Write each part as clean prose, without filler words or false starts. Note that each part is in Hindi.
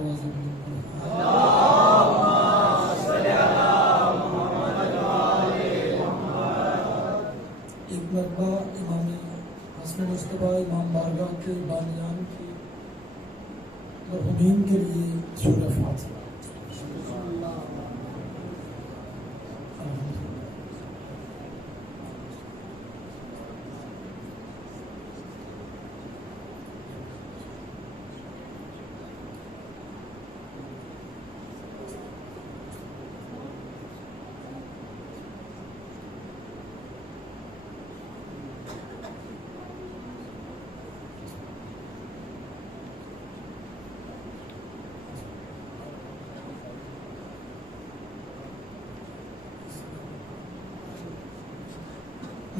आवाज़ बुलंद करें। एक मरतबा इमाम हसन मुस्तफा इमाम बारगाह के बानियान की मरहूमीन के लिए सूरह फातिहा।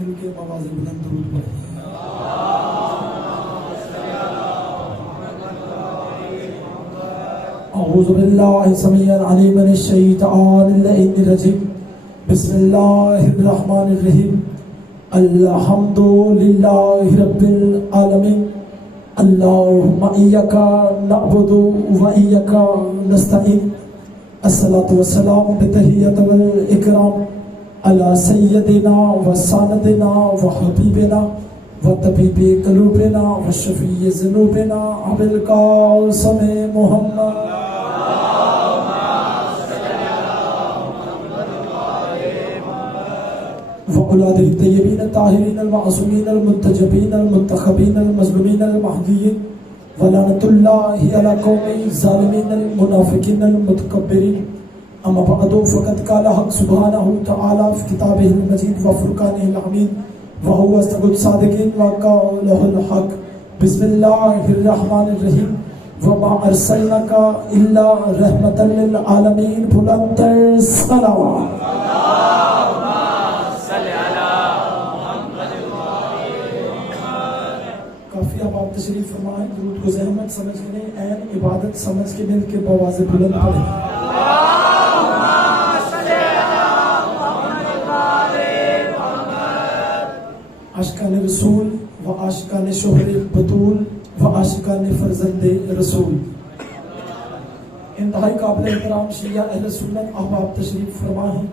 इनके आवाज़ बुलंद दुरूद पढ़ें। अऊज़ु बिल्लाहि समीअल अलीम मिनश शैतानिर रजीम। बिस्मिल्लाहिर रहमानिर रहीम। अल्हम्दुलिल्लाहि रब्बिल आलमीन। अल्लाहुम्मा इय्याका नअबुदु व इय्याका नस्तईन। अस्सलातु वस्सलामु बितहिय्यति वल इकराम अला सय्यदिना व सानदिना व हबीबिना व तबीबी क़ुलूबिना व शफ़ीइ ज़ुनूबिना अबिल क़ासिम मुहम्मद व औलादिही तय्यबीन ताहिरीन अल-मासूमीन अल-मुंतजबीन अल-मुंतखबीन अल-मज़लूमीन अल-महदीयीन व लानतुल्लाहि अला क़ौमि ज़ालिमीन अल-मुनाफ़िक़ीन अल-मुतकब्बिरीन। अम्मा बअदु फ़क़द क़ाला हक़ सुब्हानहु तआला फ़ी किताबिहिल मजीद व फ़ुरक़ानिहिल हमीद व हुवा असदक़ुस सादिक़ीन व क़ौलुहुल हक़। बिस्मिल्लाहिर रहमानिर रहीम। व मा अरसलनाका इल्ला रहमतल लिल आलमीन। बुलंद सलावत। काफ़ी अब आप तशरीफ़ फरमाएं। दुरूद को ज़हमत समझ के नहीं, ऐन इबादत समझ के मिल के बवाज़े बुलंद पढ़ें। आशिकान रसूल व आशिकान शोहरे बतूल व आशिकान फर्जंदे रसूल। इंतहाई काबिल एहतराम शिया अहले सुन्नत अहबाब तशरीफ फरमा हैं।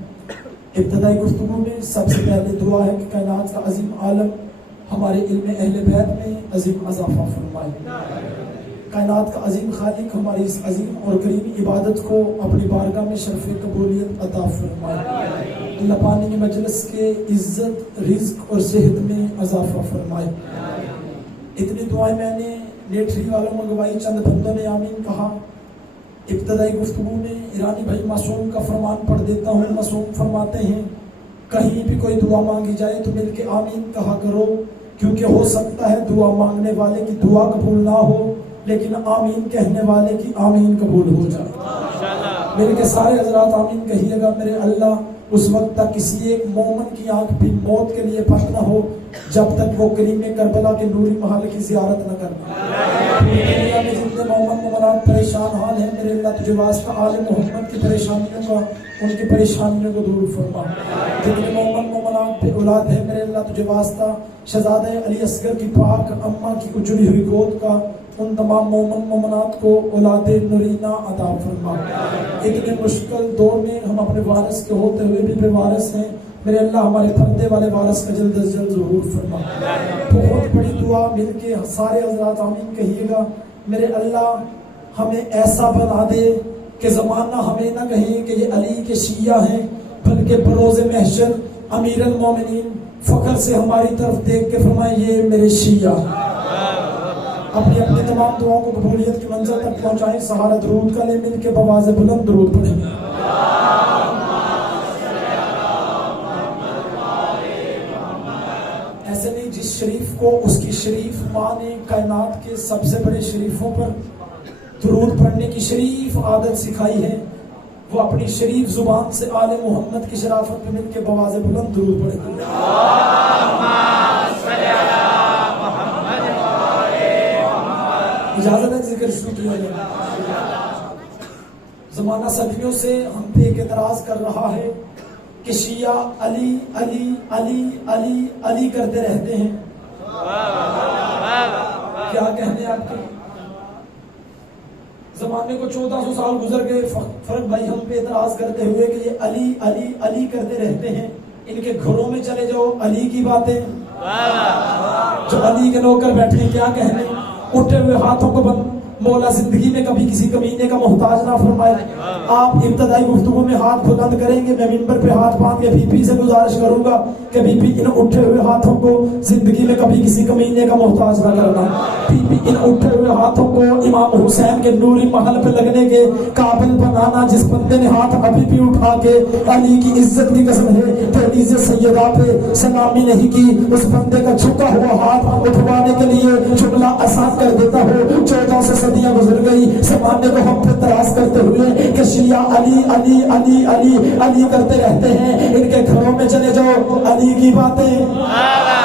इब्तदाई गुफ्तगू में सबसे पहले दुआ है कि कायनात का अजीम आलम हमारे इल्म अहले बैत में अजीम अज़ाफ़ा फरमाए। कायनात का अजीम खालिक हमारी इस अजीम और करीमी इबादत को अपनी बारगाह में शरफ़ कबूलियत अता फरमाए। अल्लाह पानी की मजलिस के इज्जत रिज़्क़ और सेहत में इजाफा फरमाए। इतनी दुआएं मैंने लेटरी वालों मंगवाई, चंद बंदों ने आमीन कहा। इब्तदाई गुफ्तगू में ईरानी भाई मासूम का फरमान पढ़ देता हूँ। मासूम फरमाते हैं, कहीं भी कोई दुआ मांगी जाए तो मिल के आमीन कहा करो, क्योंकि हो सकता है दुआ मांगने वाले की दुआ कबूल ना हो, लेकिन आमीन कहने वाले की आमीन कबूल हो जाए। मेरे के सारे हजरात आमीन कहिएगा। मेरे अल्लाह उस वक्त तक किसी एक मोमन की आंख भी मौत के लिए बंद न हो जब तक वो करीम करबला के नूरी महल की जियारत न करना। दुनिया में जितने मोमन मोमनात परेशान हाल है, मेरे अल्लाह तुझे वास्ता आले मोहम्मद की परेशानियों का, उनकी परेशानियों को दूर फरमा। जितने मोमन मोमनात पे औलाद है, मेरे अल्लाह तुझे वास्ता शहजादे अली असगर की पाक अम्मा की उजड़ी हुई गोद का उन तमाम मोमन मोमनात को औलादे नूरीना अता फरमा। इतने मुश्किल दौर में हम अपने वारिस के होते हुए भी बेवारिस हैं, मेरे अल्लाह हमारे पर्दे वाले वारिस का जल्द अज जल्द ज़हूर फरमा। बहुत बड़ी दुआ मिलके सारे हज़रात आमीन कहिएगा। मेरे अल्लाह हमें ऐसा बना दे कि ज़माना हमें ना कहे कि ये अली के शिया हैं, बल्कि बरोज़े महशर अमीरुल मोमिनीन फ़ख्र से हमारी तरफ देख के फरमाए ये मेरे शिया। अपनी अपनी तमाम दुआओं को कबूलियत की मंजिल तक पहुंचाएं। सहारा दुरूद का ले मिल के बवाज़े बुलंद दुरूद पढ़ें। ऐसे नहीं, जिस शरीफ को उसकी शरीफ माँ ने कायनात के सबसे बड़े शरीफों पर दुरूद पढ़ने की शरीफ आदत सिखाई है, वो अपनी शरीफ जुबान से आले मोहम्मद की शराफत पे मिल के बवाज़े बुलंद दुरूद पढ़ें। इजाजत है जिक्र शुरू किया जाए। जमाना सदियों से हम पे एक एतराज कर रहा है कि शिया अली अली अली अली अली करते रहते हैं। क्या कहने आपके जमाने को 1400 साल गुजर गए। फर्क भाई हम पे एतराज करते हुए कि ये अली अली अली करते रहते हैं, इनके घरों में चले जाओ अली की बातें, जो अली के नौकर बैठे हैं क्या कहने, उठे हुए हाथों को बंद। मौला जिंदगी में कभी किसी कमीने का मोहताज ना फरमाए। आप इब्तदाई गुफ्तगू में हाथ बुलंद करेंगे, मैं मिंबर पे हाथ बांध के बीबी से गुजारिश करूंगा कि बीबी इन उठे हुए हाथों को जिंदगी में कभी किसी कमीने का मोहताज ना करना। बीबी इन उठे हुए हाथों को इमाम हुसैन के नूरी महल पे लगने के काबिल बनाना। जिस बंदे ने हाथ अभी भी उठा के अली की इज्जत की कसम है तेरीज़ सैयदा पे सलामी नहीं की, उस बंदे का झुका हुआ हाथ उठवाने के लिए जुमला आसान कर देता हो। 1400 सदियां गुजर गई, जमाने को हम पे तराश करते हुए कि शिया अली अली अली अली अली करते रहते हैं। इनके घरों में चले जाओ अली की बातें,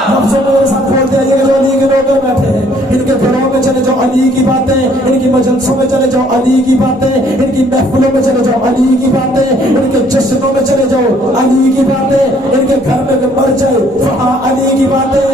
लफ्जों में मेरे साथ बोलते हैं जो अली के लोग बैठे हैं। इनके घरों में चले जाओ अली की बातें, इनकी मजलसों में चले जाओ अली की बातें, इनकी महफिलों में चले जाओ अली की बातें, इनके जश्नों में चले जाओ अली की बातें, इनके घर में मर जाए वहाँ अली की बातें।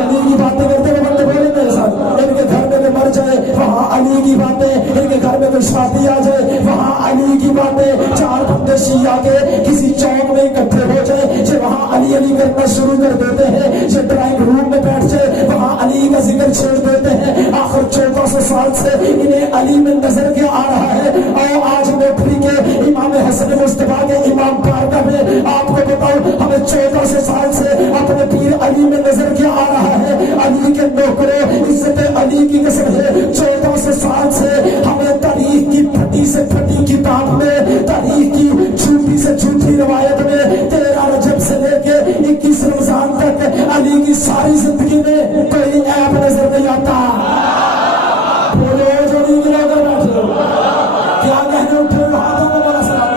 अली की बातें करते हुए बंदे बोले मेरे साथ, इनके घर में मर जाए वहाँ अली की बातें, इनके घर में कोई शादी आ जाए वहाँ अली की बातें। 4 बंदे शिया के किसी चौक में इकट्ठे हो जाए, जो वहाँ अली अली करना शुरू कर देते हैं, जो ड्राइंग रूम में बैठ जाए वहाँ अली का जिक्र छेड़ देते हैं। आखिर 1400 साल से इन्हें अली में नजर क्या आ रहा है। और आज मोटरी के इमाम हसन मुस्तफा के इमाम बारगाह में आपको बताओ हमें 1400 साल से अपने पीर अली में नजर क्या आ रहा है। अली के नौकरों इज्जत अली की कसम है 1400 साल से हमें तारीख की फटी से फटी किताब में, तारीख की झूठी से झूठी रवायत में 13 रजब से लेके 21 रमजान तक अली की सारी जिंदगी में कोई ऐप नजर नहीं आता। बोलो जो अली के लोग बैठे हो क्या कहने उठे हुए हाथों को बड़ा सलाम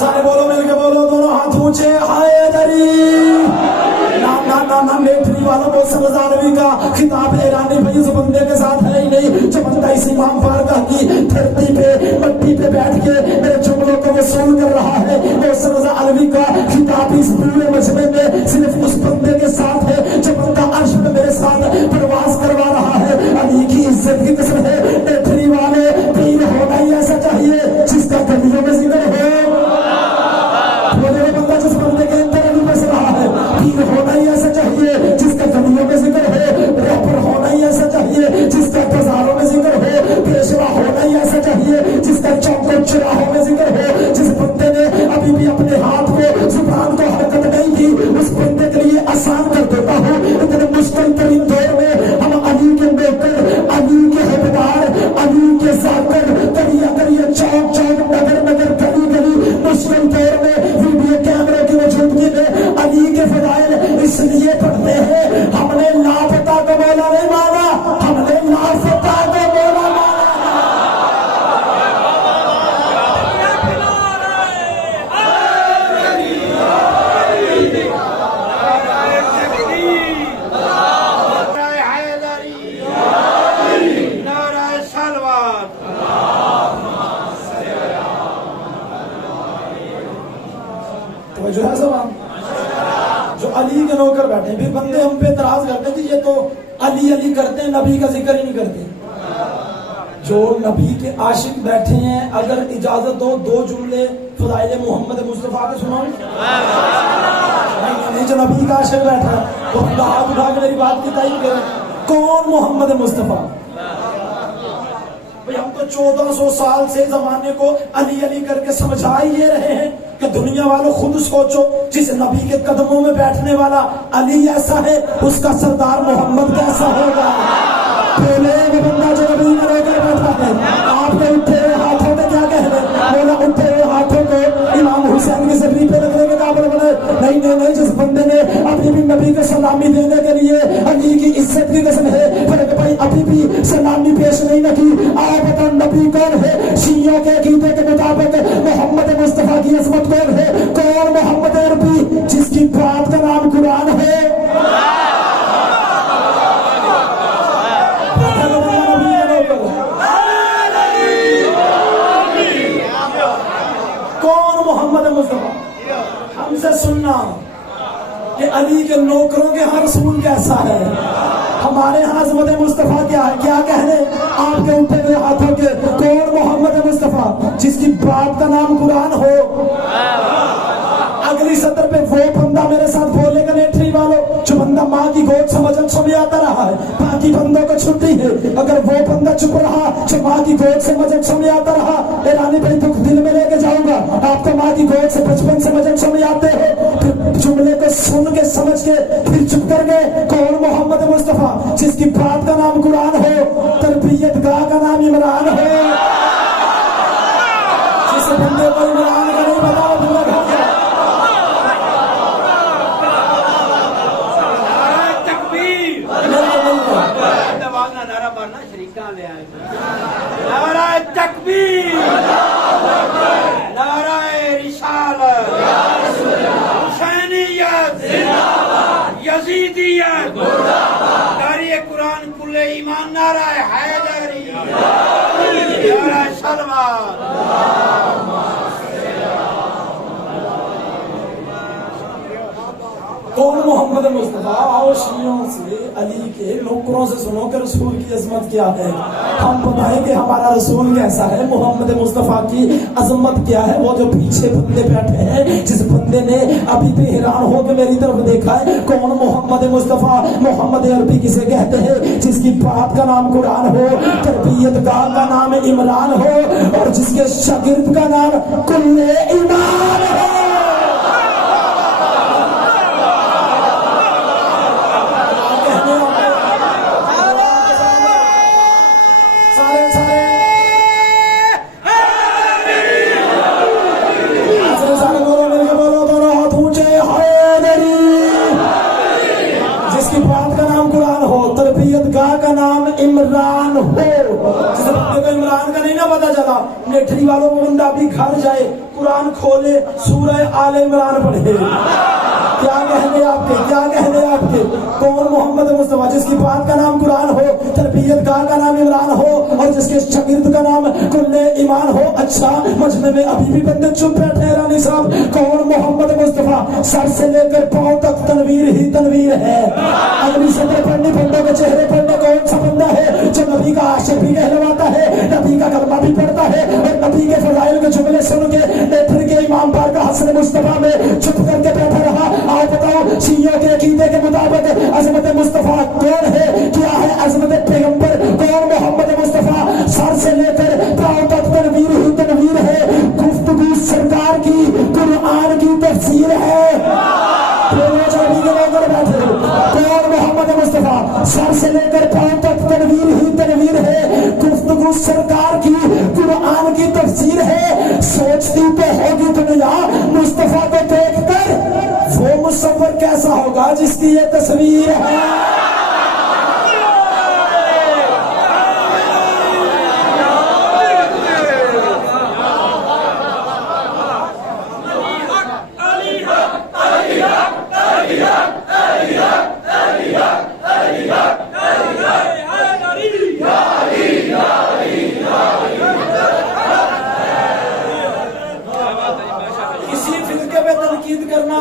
सारे बोलो मिलके बोलो, दोनों हाथ ऊंचे हैदरी। नाम लेटरी वाला बहुत समझदारवी का खिताब ईरानी भाई उस बंदे के साथ है ही नहीं जो बंदा इस इमाम बारगाह की धरती पे मट्टी पे बैठ के मेरे जुमलों को वसूल कर रहा है। वो समझदारवी का खिताब इस पूरे मजमे में सिर्फ उस बंदे के साथ है जो बंदा अर्श में मेरे साथ प्रवास करवा रहा है। अली की इज्जत की कसम है लेटरी वाले पीर होना ही ऐसा चाहिए जिसका गलियों में जिक्र हो। बंदा जिस बंदे के अंदर अली बस रहा है, पीर होना ही ऐसा चाहिए जिसका गलियों में जिक्र है, रैपर होना ही ऐसा चाहिए जिसका बाजारों में जिक्र हो, पेशवा होना ही ऐसा चाहिए जिसका चौकों चौराहों में जिक्र हो। जिस बंदे ने अभी भी अपने हाथ को जुबान को हरकत नहीं की उस बंदे के लिए आसान कर देता हूँ। इतने मुश्किल तरीन दौर में हम अली के नौकर, अली के हकदार, अली के जाकर करिया करिए चौक चौक नगर नगर गली गली मुश्किल दौर में वीडियो कैमरे की मौजूदगी में अली के फजाइल इसलिए पढ़ते हैं हमने लापता को मौला नहीं माना, हमने लापता को मौला माना। तो जो है सब जो अली के नौकर बैठे फिर बंदे हम पे तराज करते थे ये तो अली अली करते हैं, नबी का जिक्र ही नहीं करते। जो नबी के आशिक बैठे हैं अगर इजाजत दो 2 जुमले फजाइल मोहम्मद मुस्तफा के सुनाऊं। नहीं, जो नबी का आशिक बैठा है वो हाथ उठा के मेरी बात की तारीफ करें। कौन मोहम्मद मुस्तफा? भाई हम तो 1400 साल से जमाने को अली अली करके समझा ही ये रहे हैं कि दुनिया वालों खुद सोचो जिस नबी के कदमों में बैठने वाला अली ऐसा है उसका सरदार मोहम्मद कैसा होगा। पहले वो बंदा जो नबी में रहकर बैठा है आपके उठे हुए हाथों में क्या कहने, बोला उठे हुए हाथों को इमाम हुसैन की जबरी पे रखने के काबिल बने। नहीं नहीं नहीं, जिस बंदे ने अपनी भी नबी को सलामी देने के लिए अली की इज्जत की कसम है पर भाई अभी भी सलामी पेश नहीं न की। आप बताओ नबी कौन है? शियों के अकीदे के मुताबिक मोहम्मद मुस्तफा की अजमत कौन है? कौन मोहम्मद अरबी जिसकी बात का नाम कुरान है। कौन मोहम्मद मुस्तफा? हमसे सुनना कि अली के नौकरों के हर रसूल कैसा है। हमारे यहाँ अज़मत मुस्तफ़ा क्या है, क्या कहने आपके उठे हुए हाथों के। कौन मोहम्मद मुस्तफ़ा जिसकी बात का नाम कुरान हो। अगली सत्र पे वो बंदा मेरे साथ बोलेगा नेठरी वालों, जो बंदा माँ की गोद समझ आता रहा है, बाकी बंदों को छुट्टी है। अगर वो बंदा चुप रहा जो माँ की गोद से मजहब समझ आता रहा, रानी भाई दुख दिल में लेके जाऊंगा। आपको माँ की गोद से बचपन से मजहब समझ आते हो, फिर जुमले को सुन के समझ के फिर चुप कर गए। कौन मोहम्मद मुस्तफ़ा जिसकी बात का नाम कुरान हो, तरबियत गाह का नाम इमरान हो। जिस बंदे को इमरान का नहीं बताओ नाराए तकबीर, नाराए रिसालत, हुसैनियत, यजीदियत, नारे कुरान कुल्ले ईमान, नाराए हैदरी, नाराए सलवात। कौन मोहम्मद मुस्तफ़ा। आओ शियों से अली के नौकरों से सुनो कि रसूल की अजमत क्या है। हम बताएं कि हमारा रसूल कैसा है, मोहम्मद मुस्तफ़ा की अजमत क्या है। वो जो पीछे बंदे बैठे हैं, जिस बंदे ने अभी भी हैरान हो के मेरी तरफ देखा है। कौन मोहम्मद मुस्तफ़ा। मोहम्मद अरबी किसे कहते हैं, जिसकी बात का नाम कुरान हो, तरबियत गाह का नाम इमरान हो, और जिसके शागिर्द का नाम कुल्ले ईमान हो। का नाम इमरान हो। जिस बंदे को इमरान का नहीं ना पता चला, नेठरी वालों को बंदा भी घर जाए, कुरान खोले, सूरह आले इमरान पढ़े। क्या कहने आपके, क्या कहने आपके। कौन मोहम्मद मुस्तफ़ा जिसकी बात का नाम कुरान हो, तरबियत गाह का नाम इमरान हो, और जिसके शागिर्द का नाम कुल्ले ईमान हो। अच्छा, मजमे में अभी भी बंदे चुप बैठे हैं रानी साहब। कौन मोहम्मद मुस्तफ़ा। सर से लेकर पांव तक तनवीर ही तनवीर है। अगली सत्र पढ़नी, बंदों के चेहरे पढ़ने। कौन सा बंदा है जो नबी का आशिक भी कहलवाता है, नबी का कलमा भी पढ़ता है, और नबी के फज़ाइल के जुमले सुन के नेठर के इमाम पाक का हसन मुस्तफ़ा में चुप करके बैठा रहा। आओ बताओ शियों के अकीदे के मुताबिक अज़मत मुस्तफ़ा कौन है, क्या है अज़मत पैगंबर। कौन मोहम्मद मुस्तफ़ा। सर से लेकर पांव तक तनवीर ही तनवीर है। गुफ्तगू सरकार की कुरान की तफसीर है। कौन मोहम्मद मुस्तफ़ा। सर से लेकर पांव तक तनवीर ही तनवीर है। गुफ्तगू सरकार की कुरान की तफसीर है। सोचती तो होगी दुनिया मुस्तफ़ा को देखकर, वो मुसव्वर कैसा होगा जिसकी ये तस्वीर है।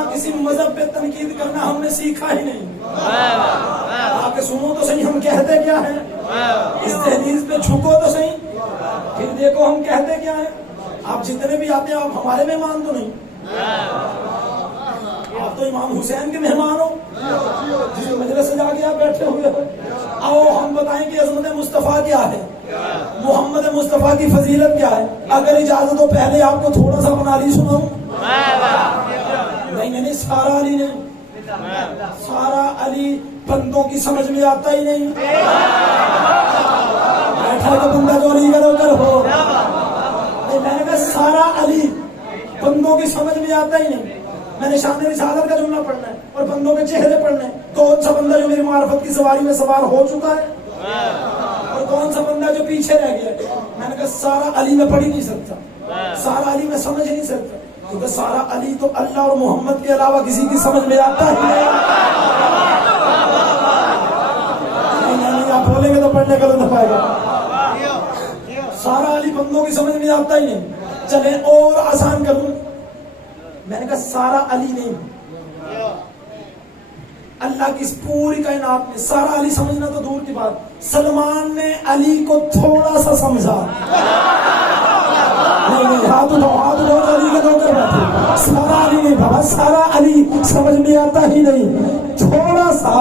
किसी मजहब पे तनकीद करना हमने सीखा ही नहीं। आके सुनो तो सही हम कहते क्या है, इस तहरीर पे झुको तो सही, फिर देखो हम कहते क्या है। आप जितने भी आते हैं आप हमारे मेहमान तो नहीं, आप तो इमाम हुसैन के मेहमान हो, जिस मजलिस से जाके आप बैठे हुए हो। आओ हम बताएं कि अज़मत मुस्तफ़ा क्या है, मोहम्मद मुस्तफ़ा की फजीलत क्या है। अगर इजाजत हो पहले आपको थोड़ा सा अपना अली सुनाऊं। नहीं, सारा अली नहीं, सारा अली बंदों की समझ में आता ही नहीं। बैठा तो बंदा जो अली करो कर हो, मैंने कहा सारा अली बंदों की समझ में आता ही नहीं। मैंने शान रिसालत का जुमला पढ़ना है और बंदों के चेहरे पढ़ने हैं। कौन सा बंदा जो मेरी मार्फत की सवारी में सवार हो चुका है और कौन सा बंदा जो पीछे रह गया। मैंने कहा सारा अली में पढ़ ही नहीं सकता, सारा अली में समझ ही नहीं सकता, क्योंकि सारा अली तो अल्लाह और मोहम्मद के अलावा किसी की समझ में आता ही नहीं। आप बोलेंगे तो पढ़ने का लुत्फ आएगा। सारा अली बंदों की समझ में आता ही नहीं। चले और आसान करूं, मैंने कहा सारा अली नहीं, अल्लाह की इस पूरी कायनात में सारा अली समझना तो दूर की बात, सलमान ने अली को थोड़ा सा समझा। नहीं, हाथ उठाओ तो अली के नौकर बैठे। सारा अली नहीं बाबा, सारा अली समझ में आता ही नहीं, थोड़ा सा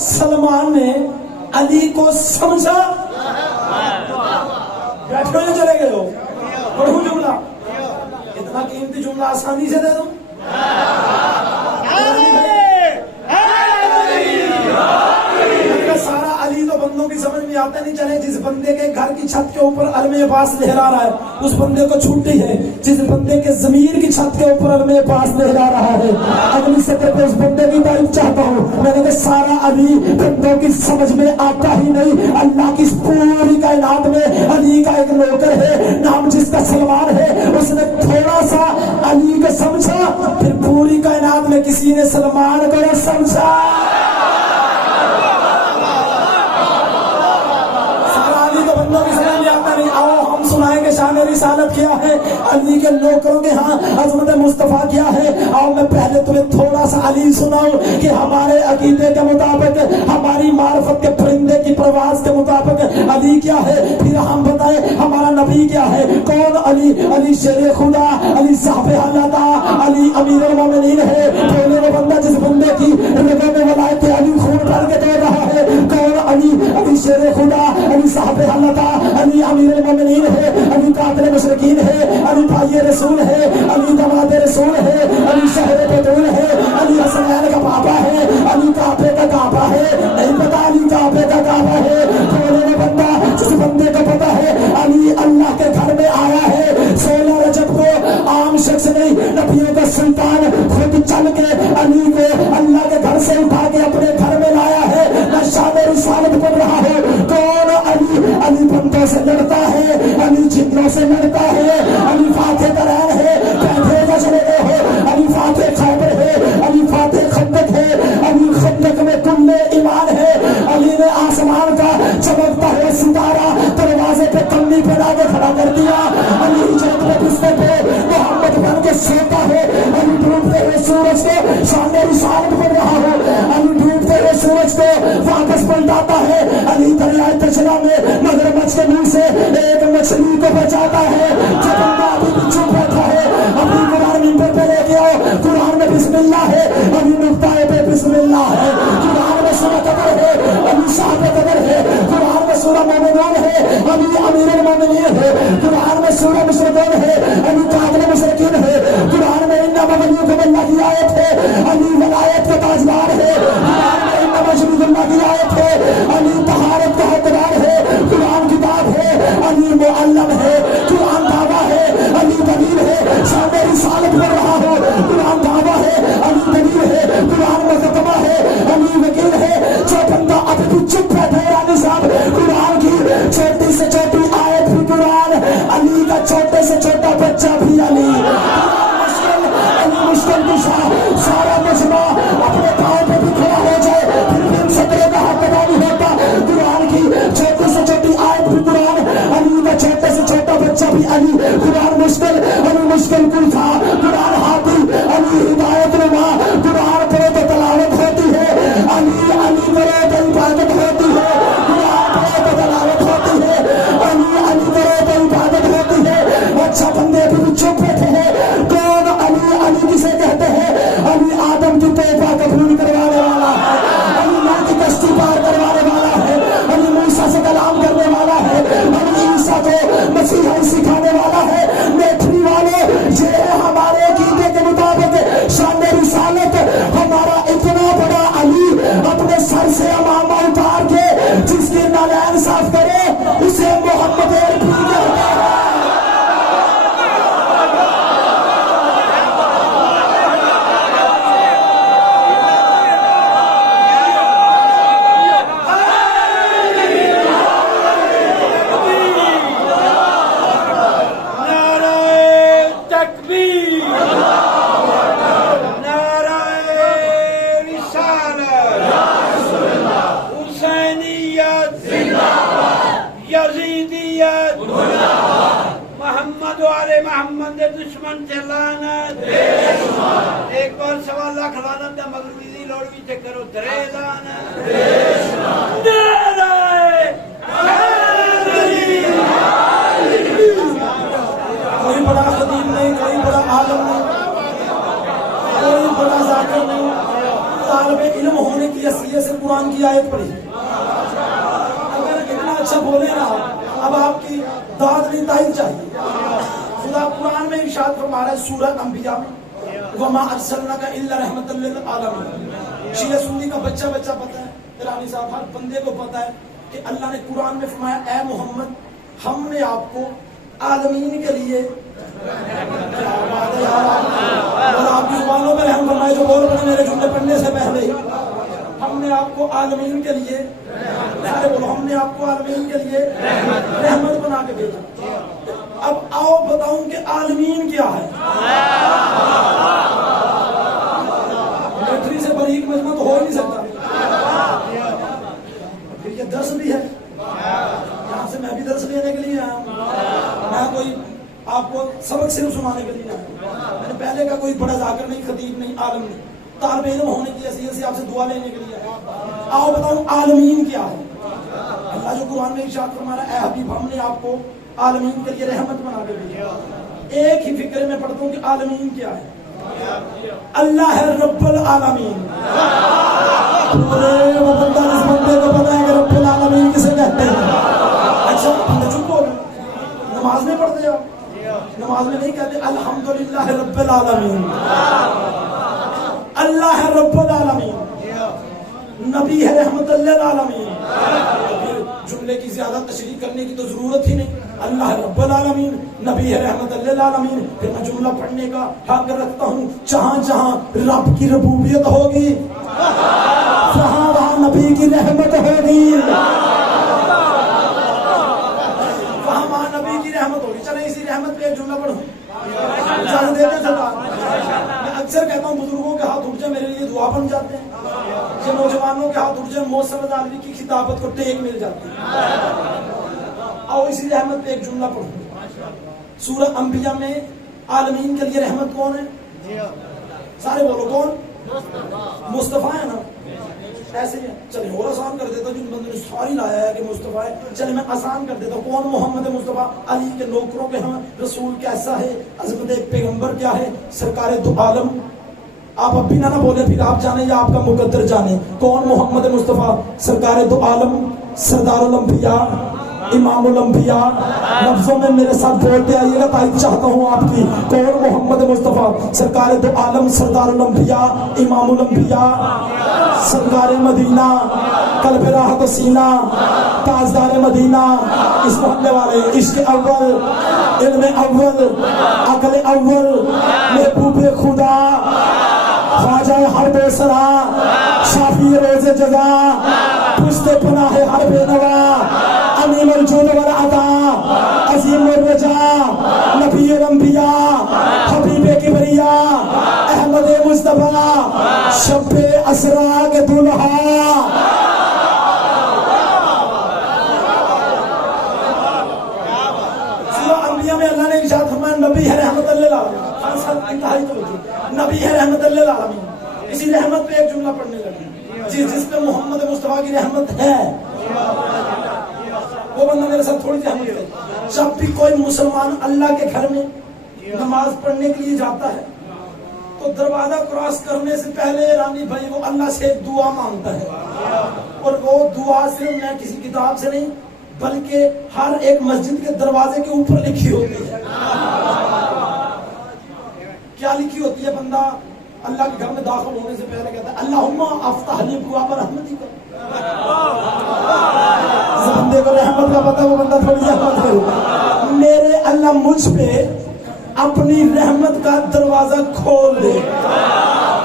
सलमान ने अली को समझा। बैठो या चले गए हो? पढ़ू जुमला, इतना कीमती जुमला आसानी से दे दूं? सारा अली तो बंदों की समझ में आता नहीं। चले जिस बंदे के घर की छत के ऊपर अलमे पास लहरा रहा है उस बंदे को छूटी है, जिस बंदे के जमीर की छत के ऊपर अलमे पास लहरा रहा है अगली सतह पे उस बंदे की तारीफ चाहता हूँ। मैंने कहा सारा अली बंदों की समझ में आता ही नहीं। अल्लाह की पूरी कायनात में अली का एक नौकर है, नाम जिसका सलमान है, उसने थोड़ा सा अली को समझा, फिर पूरी कायनात में किसी ने सलमान को नहीं समझा। शान रिसालत किया है, अली के नौकरों के यहाँ अजमत मुस्तफा किया है। और मैं पहले तुम्हें थोड़ा सा अली सुनाऊं कि हमारे अकीदे के मुताबिक, हमारी मार्फत के परिंदे की प्रवास के मुताबिक अली क्या है, फिर हम बताए हमारा नबी क्या है। कौन अली? अली शेर खुदा, अली साहब अल्लाह, अली अमीरुल मोमिनीन है। बोले वो बंदा जिस बंदे की रगों में वलायत अली खून भर के दे रहा है। कौन अली? अली शेर खुदा, अली साहब अल्लाह, अली अमीरुल मोमिनीन है, अली कातिल मुशरिकीन है, अली भाई रसूल है, अली दमाद रसूल है, अली शहर बतूल है, अली हसनैन का पापा है, अली काबे का काबा है। नहीं पता अली काबे का काबा है? बोले वो बंदा जिस बंदे को पता है अली अल्लाह के घर में आया है 16 रजब को, आम शख्स नहीं, नबियों का सुल्तान खुद चल के अली को अल्लाह के घर से उठा के अपने घर में लाया है। शान रिसालत पढ़ रहा है। कौन अली? अली बंदों से लड़ता है, अली जिन्नों से लड़ता है, अली फाते तरैन है, बैठे का चले गए हो, अली फाते खैबर है, अली फाते खंदक है, अली खंदक में कुल्ले ईमान है। अली ने आसमान का चमकता है सितारा दरवाजे पे कन्नी पे ला के खड़ा कर दिया। अली हिजरत में बिस्तर पे मोहम्मद बन के सोता है। अली डूबते हुए सूरज को शान रिसालत पढ़ रहा है, अली डूबते हुए सूरज को वापस पलटाता है। अली दरियाए तशना में मगरमच्छ के मुंह से एक मछली को बचाता है। जब बंदा अभी भी चुप बैठा है, अभी कुरान मिंबर पे लेके आओ, कुरान में बिस्मिल्लाह है, अभी नुक्ताए पे बिस्मिल्लाह है। कुरान में सूरह कदर है, अभी शाह कदर है। कुरान में सूरह मोमिनून है, अभी अमीरुल मोमिनीन है। कुरान में सूरह मुशरिकून है, अभी कातिल मुशरिकीन है। कुरान में इन्नमा वलियुकुम अल्लाह की आयत है, अली वलायत का ताजदार है। कुरान में इन्नमा शरीकुल्लाह की आयत है, अली तहारत का हकदार है। कुरान किताब है, अली मुअल्लम है। कुरान दावा है, अली दलील है। शान रिसालत पढ़ रहा हो, कुरान दावा है, अली दलील है। कुरान मुकद्दमा है, अली वकील है। जो बंदा अभी भी चुप बैठा है रानी साहब, कुरान की छोटी से छोटी आयत भी कुरान, अली का छोटे से छोटा बच्चा भी अली। मुश्किल दिशा सारा मजमा अपने पाँव पे भी खड़ा हो जाए, फिर भी इन सत्रों का हक अदा नहीं होता। कुरान की छोटी से छोटी आयत भी कुरान, अली का छोटे से छोटा बच्चा भी अली। कुरान मुश्किल, अली मुश्किल कुल था। कुरान हाथी, अली हिदायत नुमा। कुरान पढ़ो तो तलावत होती है, अली अली करो तो इबादत होती है। कुरान पढ़ो तो तलावत होती है, अली अली करो तो इबादत होती है। अच्छा बंदे भी चुप बैठे हैं। कौन अली? अली किसे कहते हैं? अली आदम की तौबा कबूल करवाने वाला है, अली नूह की कश्ती पार करवाने वाला है, अली मूसा से कलाम करने वाला है, अली ईसा को मसीहा सिखाने वाला है। मेथरी वाले ये है हमारे अकीदे के मुताबिक शान रिसालत। हमारा इतना बड़ा अली अपने सर से अमामा उतार के जिसकी नालैन साफ करे उसे मोहम्मद कहते हैं। दुश्मन से लानत, एक बार 1.25 लाख लानत मगरबी लोड़ भी से करो दरेजान नाराए हैदरी। कोई बड़ा खतीब नहीं, कोई बड़ा आलम नहीं, कोई बड़ा जाकिर नहीं, तालिबे इल्म होने की हैसियत से कुरान की आयत पढ़ी। अगर इतना अच्छा बोले ना, अब आपकी दाद नहीं तारीफ चाहिए। खुदा कुरान में इरशाद फरमा रहा है सूरह अंबिया में, वमा अर्सलनाका इल्ला रहमतल लिल आलमीन। शिया सुन्नी का बच्चा बच्चा पता है, ईरानी साहब हर बंदे को पता है कि अल्लाह ने कुरान में फरमाया, ए मोहम्मद हमने आपको आलमीन के लिए, क्या बात है यार, और आपकी जुबानों में रहम फरमाए जो बोल पड़े मेरे जुमले पढ़ने से पहले ही। हमने आपको आलमीन के लिए, सारे बोलो, हमने आपको आलमीन के लिए रहमत बना के भेजा। अब आओ बताऊं कि आलमीन क्या है। मिलिट्री से बरीक मजमा तो हो ही नहीं सकता। फिर ये दर्स भी है, यहाँ से मैं भी दर्स लेने के लिए आया हूँ। मैं कोई आपको सबक सिर्फ सुनाने के लिए आया हूँ। मैंने पहले का कोई बड़ा जाकर नहीं, खतीब नहीं, आलम नहीं, तालिबे इल्म होने की हैसियत से आपसे दुआ लेने के लिए आया। आओ बताऊं आलमीन क्या है। अल्लाह जो कुरान में इरशाद फरमा रहा है, ए हबीब हमने आपको आलमीन के लिए रहमत बना के भेजा। एक ही फिक्र में पढ़ता हूँ कि आलमीन क्या है। अल्लाह है रब्बुल आलमीन। पूरे वो बंदा इस बंदे को पता है कि रब्बुल आलमीन किसे कहते हैं। अच्छा बंदा चुप हो गए, नमाज में पढ़ते हो, नमाज में नहीं कहते अल्हम्दुलिल्लाह रब्बुल आलमीन। अल्लाह है रब्बुल आलमीन, नबी है रहमतुल लिल आलमीन। जुमले की ज्यादा तशरीह करने की तो जरूरत ही नहीं। अल्लाह रब्बुल आलमीन, नबी है रहमतुल लिल आलमीन। फिर मैं जुमला पढ़ने का हक रखता हूँ। जहां जहां रब की रबूबियत होगी वहां वहां नबी की रहमत होगी, वहां वहां नबी की रहमत होगी। चले इसी रहमत पे एक जुमला पढ़ूं, जान देते सरकार। मैं अक्सर कहता हूँ बुजुर्गों के हाथ उठ जाए मेरे लिए दुआ बन जाते हैं, जो नौजवानों के हाथ उठ जाए मौसम आलवी की खिताबत को टेक मिल जाती है। आओ इसी रहमत पे एक जुमला पढ़ो। सूरह अंबिया में आलमीन के लिए रहमत कौन है? सारे बोलो कौन? मुस्तफा है ना। ऐसे ही चलिए और आसान कर देता हूँ, जिन बंदे ने सारी लाया है कि मुस्तफा है, चलिए मैं आसान कर देता हूँ। कौन? मोहम्मद मुस्तफा, अली के नौकरों के हम रसूल कैसा है, अज़मत पैगंबर क्या है, सरकार दो आलम। आप अब भी ना बोले फिर आप जाने या आपका मुकद्दर जाने। कौन? मोहम्मद मुस्तफा, सरकार दो आलम, सरदारुल अंबिया, इमामुल अंबिया। लफ्जों में मेरे साथ बोलते आइएगा, तारीफ चाहता हूँ आपकी। कौन? मोहम्मद मुस्तफा, सरकार दो आलम, सरदारुल अंबिया, इमामुल अंबिया, सरकार मदीना, कल्ब राहत सीना, ताजदार मदीना, इस मोहल्ले वाले, इश्क अव्वल, इल्म अव्वल, अकल अव्वल, महबूब खुदा, ख्वाजा हर बेसरा, शाफी रोज़े जज़ा, पुश्ते पनाह हर बेनवा, अमीन जुद वल अता, अज़ीम रजा, नबी अंबिया, हबीब किबरिया, अहमद मुस्तफा, शब्बे असरा के दुल्हा। सूरह अंबिया में अल्लाह ने इरशाद फरमाया, नबी है रहमतुल लिल आलमीन। नबी है रहमतुल लिल आलमीन। इसी रहमत पे एक जुमला पढ़ने लगे, जिस पे मोहम्मद मुस्तफा की रहमत है वो बंदा मेरे साथ थोड़ी सी रहमत करे। जब भी कोई मुसलमान अल्लाह के घर में नमाज पढ़ने के लिए जाता है तो दरवाजा क्रॉस करने से पहले रानी भाई वो अल्लाह से एक दुआ मांगता है, और वो दुआ सिर्फ मैं किसी किताब से नहीं बल्कि हर एक मस्जिद के दरवाजे के ऊपर लिखी होती है। क्या लिखी होती है? बंदा अल्लाह के घर में दाखिल होने से पहले कहता है अल्लाहुम्मा अफ्ताह ली अबवाब रहमतिक। जिस बंदे को रहमत का पता है वो बंदा थोड़ी रहमत करे। मेरे अल्लाह मुझ पे अपनी रहमत का दरवाजा खोल दे।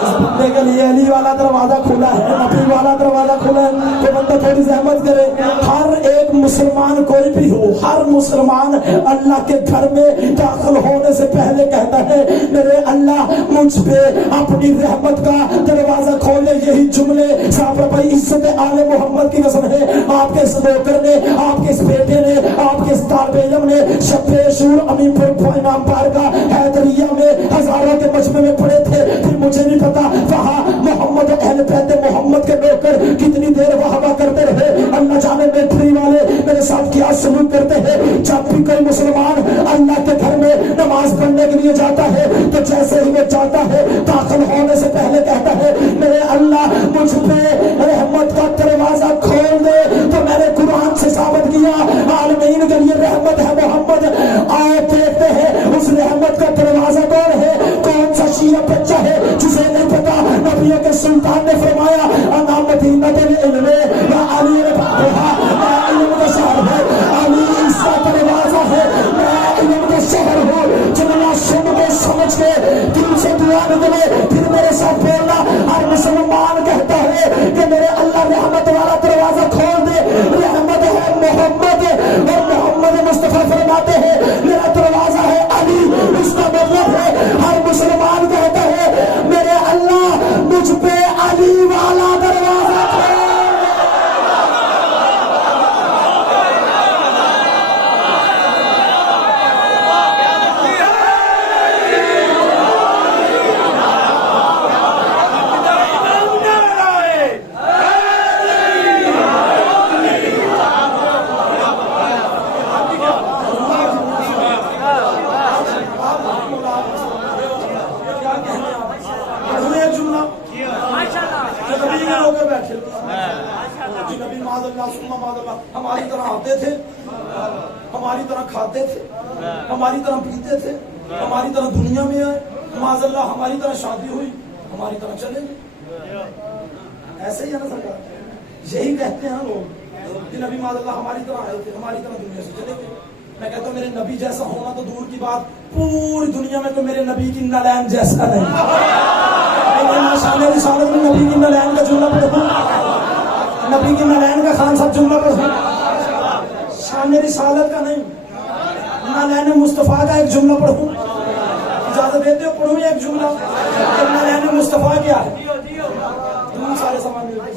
इस बंदे के लिए अली वाला दरवाजा खुला है, नबी वाला दरवाजा खुला है, तो बंदा थोड़ी रहमत करे। हर एक मुसलमान कोई भी हो, हर मुसलमान अल्लाह के घर में दाखिल होने से पहले कहता है मेरे अल्लाह मुझ पे अपनी रहमत का दरवाजा खोल दे। यही जुमले साहब भाई इज्जत आले मोहम्मद की कसम है, आपके इस नौकर ने, आपके इस बेटे ने, आपके इस तालिबे इल्म ने शब्बे शूर अमीनपुर इमाम बारगाह हैदरिया में हजारों के मजमे में पड़े थे। फिर मुझे नहीं पता वहाँ मोहम्मद अहले बैत मोहम्मद वाकया शुरू करते हैं। जब भी कोई मुसलमान अल्लाह के घर में नमाज पढ़ने के लिए जाता है तो जैसे ही वो जाता है दाखिल होने से पहले कहता है मेरे अल्लाह मुझ पे रहमत का दरवाजा खोल दे। तो मैंने कुरान से साबित किया आलमीन के लिए रहमत है मोहम्मद। आओ देखते हैं उस रहमत का दरवाजा कौन है, कौन सा शिया बच्चा है जिसे नहीं पता नबियों के सुल्तान ने फरमाया अना मदीनतुल इल्म व अली बाबा, मैं इल्म का शहर है, अली इसका दरवाजा है, मैं इल्म का शहर हूँ। जितना सुन के समझ के दिल से दुआ निकले फिर मेरे साथ बोलना। हर मुसलमान कहता है कि मेरे अल्लाह रहमत वाला दरवाजा खोल दे। रहमत है मोहम्मद और मोहम्मद मुस्तफा फरमाते हैं मेरा दरवाजा है अली। इसका मतलब है हर मुसलमान कहता है मेरे अल्लाह मुझ पे अली वाला दरवाजा खोल। हमारी तरह आते थे, हमारी तरह खाते थे, हमारी तरह पीते थे, हमारी तरह दुनिया में आए, माज़अल्लाह हमारी तरह शादी हुई, हमारी तरह चले गए। ऐसे ही है ना सरकार, यही कहते हैं लोग कि नबी माज़अल्लाह हमारी तरह आए थे, हमारी तरह दुनिया से चले गए। मैं कहता हूँ मेरे नबी जैसा होना तो दूर की बात, पूरी दुनिया में तो मेरे नबी की नलैन जैसा नहीं। शान रिसालत में नबी की नलैन का जुमला पढ़ूं, नबी की नलैन का खान साहब जुमला पढ़ूं, शान रिसालत का नहीं, नलैन मुस्तफा का एक जुमला पढ़ूं। इजाजत देते हो पढ़ूं एक जुमला? नलैन मुस्तफा क्या है? तुम सारे सामान मिलते